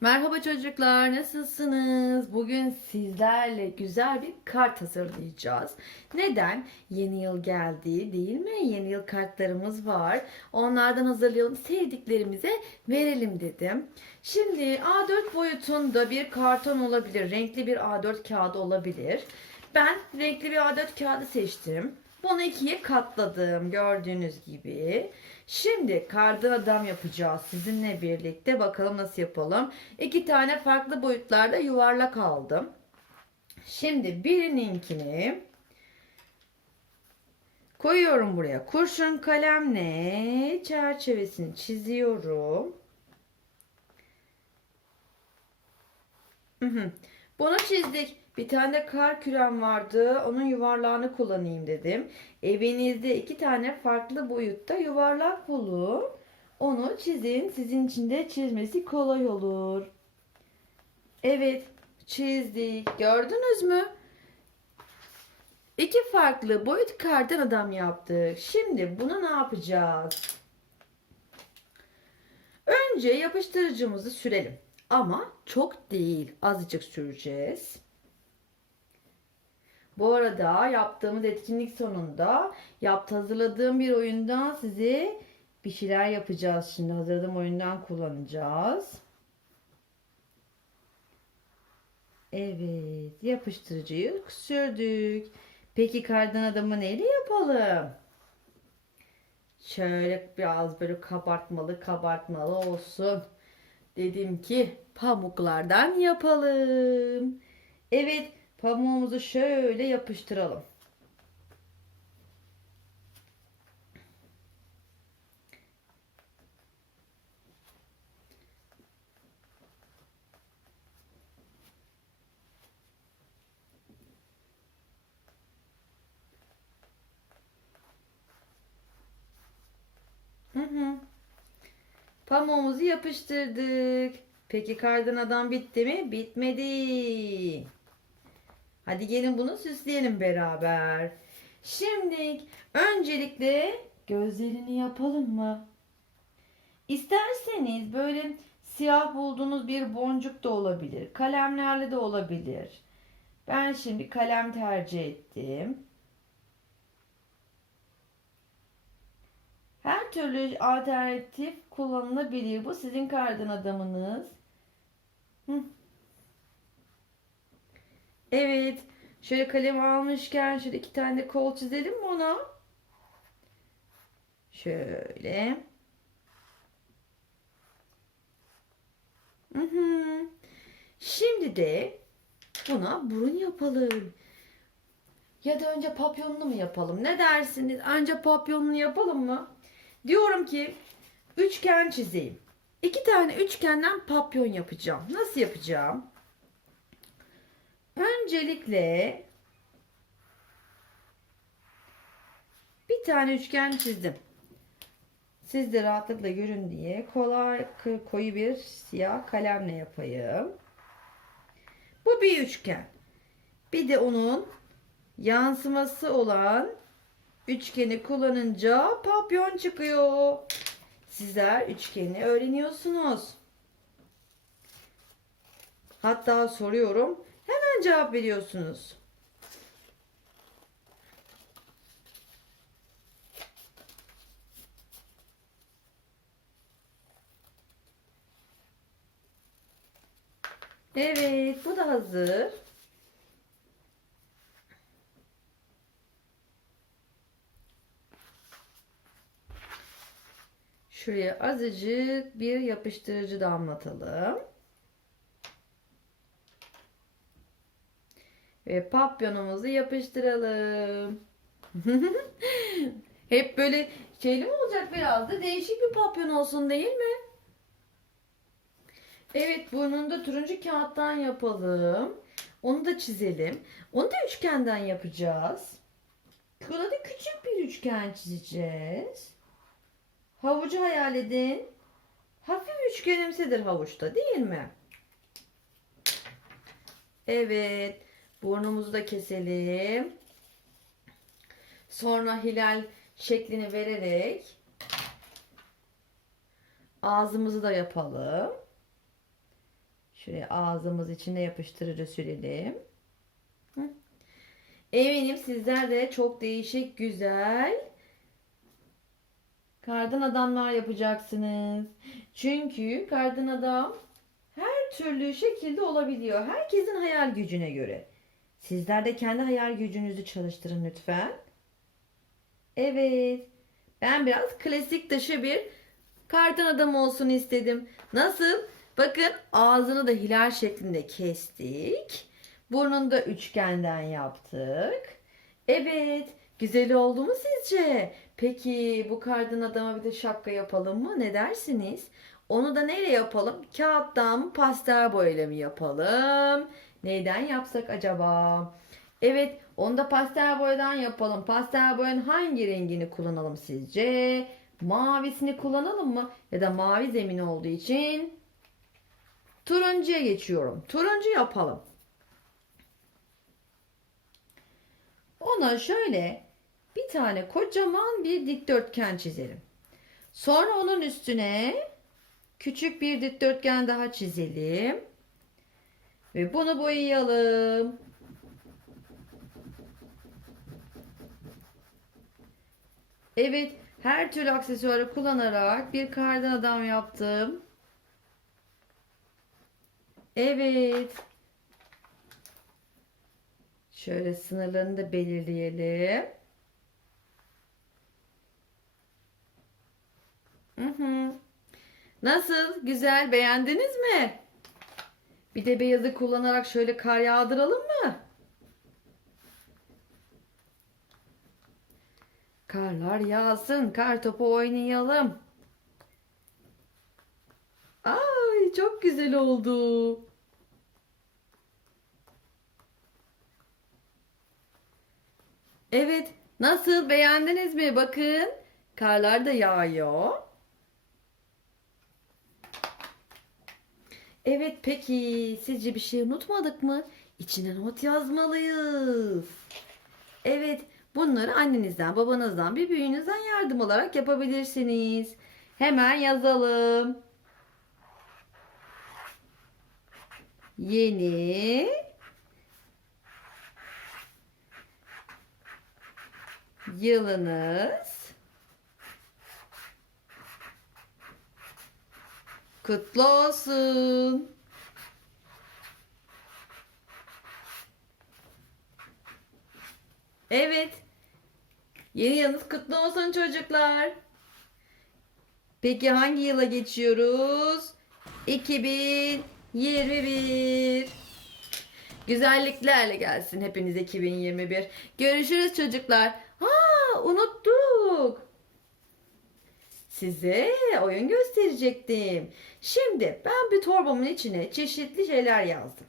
Merhaba çocuklar, nasılsınız? Bugün sizlerle güzel bir kart hazırlayacağız. Neden? Yeni yıl geldi değil mi? Yeni yıl kartlarımız var. Onlardan hazırlayalım, sevdiklerimize verelim dedim. Şimdi A4 boyutunda bir karton olabilir, renkli bir A4 kağıdı olabilir. Ben renkli bir A4 kağıdı seçtim. Bunu ikiye katladım gördüğünüz gibi. Şimdi kardan adam yapacağız sizinle birlikte. Bakalım nasıl yapalım. İki tane farklı boyutlarda yuvarlak aldım. Şimdi birininkini koyuyorum buraya. Kurşun kalemle çerçevesini çiziyorum. Bunu çizdik. Bir tane kar kürem vardı. Onun yuvarlağını kullanayım dedim. Evinizde iki tane farklı boyutta yuvarlak bulun. Onu çizin. Sizin için de çizmesi kolay olur. Evet, çizdik. Gördünüz mü? İki farklı boyut kardan adam yaptık. Şimdi bunu ne yapacağız? Önce yapıştırıcımızı sürelim. Ama çok değil, azıcık süreceğiz. Bu arada yaptığımız etkinlik sonunda yaptı hazırladığım bir oyundan size bir şeyler yapacağız. Şimdi hazırladığım oyundan kullanacağız. Evet, yapıştırıcıyı sürdük. Peki kardan adamı neyle yapalım? Şöyle biraz böyle kabartmalı kabartmalı olsun. Dedim ki pamuklardan yapalım. Evet, Pamuğumuzu şöyle yapıştıralım. Hı hı. Pamuğumuzu yapıştırdık. Peki kardan adam bitti mi? Bitmedi. Hadi gelin bunu süsleyelim beraber. Şimdi öncelikle gözlerini yapalım mı? İsterseniz böyle siyah bulduğunuz bir boncuk da olabilir. Kalemlerle de olabilir. Ben şimdi kalem tercih ettim. Her türlü alternatif kullanılabilir. Bu sizin kardan adamınız. Evet. Şöyle kalem almışken şöyle iki tane de kol çizelim mi ona? Şöyle. Hı hı. Şimdi de buna burun yapalım. Ya da önce papyonunu mu yapalım? Ne dersiniz? Önce papyonunu yapalım mı? Diyorum ki üçgen çizeyim. İki tane üçgenden papyon yapacağım. Nasıl yapacağım? Öncelikle bir tane üçgen çizdim. Siz de rahatlıkla görün diye kolay koyu bir siyah kalemle yapayım. Bu bir üçgen. Bir de onun yansıması olan üçgeni kullanınca papyon çıkıyor. Sizler üçgeni öğreniyorsunuz. Hatta soruyorum Hemen cevap veriyorsunuz. Evet, bu da hazır. Şuraya azıcık bir yapıştırıcı damlatalım. Ve papyonumuzu yapıştıralım. Hep böyle şeyli mi olacak biraz da değişik bir papyon olsun değil mi? Evet burnunu da turuncu kağıttan yapalım. Onu da çizelim. Onu da üçgenden yapacağız. Burada da küçük bir üçgen çizeceğiz. Havucu hayal edin. Hafif üçgenimsidir havuçta değil mi? Evet. Burnumuzu da keselim. Sonra hilal şeklini vererek ağzımızı da yapalım. Şuraya ağzımız içine yapıştırıcı sürelim. Eminim sizler de çok değişik, güzel kardan adamlar yapacaksınız. Çünkü kardan adam her türlü şekilde olabiliyor. Herkesin hayal gücüne göre. Sizler de kendi hayal gücünüzü çalıştırın lütfen. Evet. Ben biraz klasik dışı bir kardan adam olsun istedim. Nasıl? Bakın ağzını da hilal şeklinde kestik. Burnunu da üçgenden yaptık. Evet. Güzel oldu mu sizce? Peki bu kardan adama bir de şapka yapalım mı? Ne dersiniz? Onu da neyle yapalım? Kağıttan mı pastel boyayla mı yapalım? Neyden yapsak acaba? Evet, onu da pastel boyadan yapalım. Pastel boyanın hangi rengini kullanalım sizce? Mavisini kullanalım mı? Ya da mavi zemin olduğu için turuncuya geçiyorum. Turuncu yapalım. Ona şöyle bir tane kocaman bir dikdörtgen çizelim. Sonra onun üstüne küçük bir dikdörtgen daha çizelim. Ve bunu boyayalım. Evet, her türlü aksesuarı kullanarak bir kardan adam yaptım. Evet. Şöyle sınırlarını da belirleyelim. Hı hı. Nasıl? Güzel. Beğendiniz mi? Bir de beyazı kullanarak şöyle kar yağdıralım mı? Karlar yağsın, kar topu oynayalım. Ay çok güzel oldu. Evet, nasıl beğendiniz mi? Bakın, karlar da yağıyor. Evet, peki sizce bir şey unutmadık mı? İçine not yazmalıyız. Evet, bunları annenizden, babanızdan, bir büyüğünüzden yardım alarak yapabilirsiniz. Hemen yazalım. Yeni yılınız kutlu olsun. Evet. Yeni yılınız kutlu olsun çocuklar. Peki hangi yıla geçiyoruz? 2021. Güzelliklerle gelsin hepiniz 2021. Görüşürüz çocuklar. Size oyun gösterecektim. Şimdi ben bir torbamın içine çeşitli şeyler yazdım.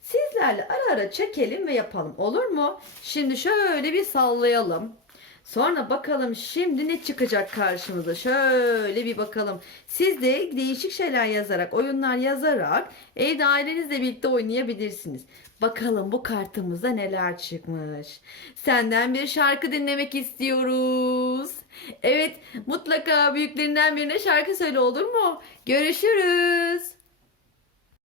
Sizlerle ara ara çekelim ve yapalım olur mu? Şimdi şöyle bir sallayalım. Sonra bakalım şimdi ne çıkacak karşımıza. Şöyle bir bakalım. Siz de değişik şeyler yazarak, oyunlar yazarak evde ailenizle birlikte oynayabilirsiniz. Bakalım bu kartımızda neler çıkmış. Senden bir şarkı dinlemek istiyoruz. Evet, mutlaka büyüklerinden birine şarkı söyle olur mu? Görüşürüz.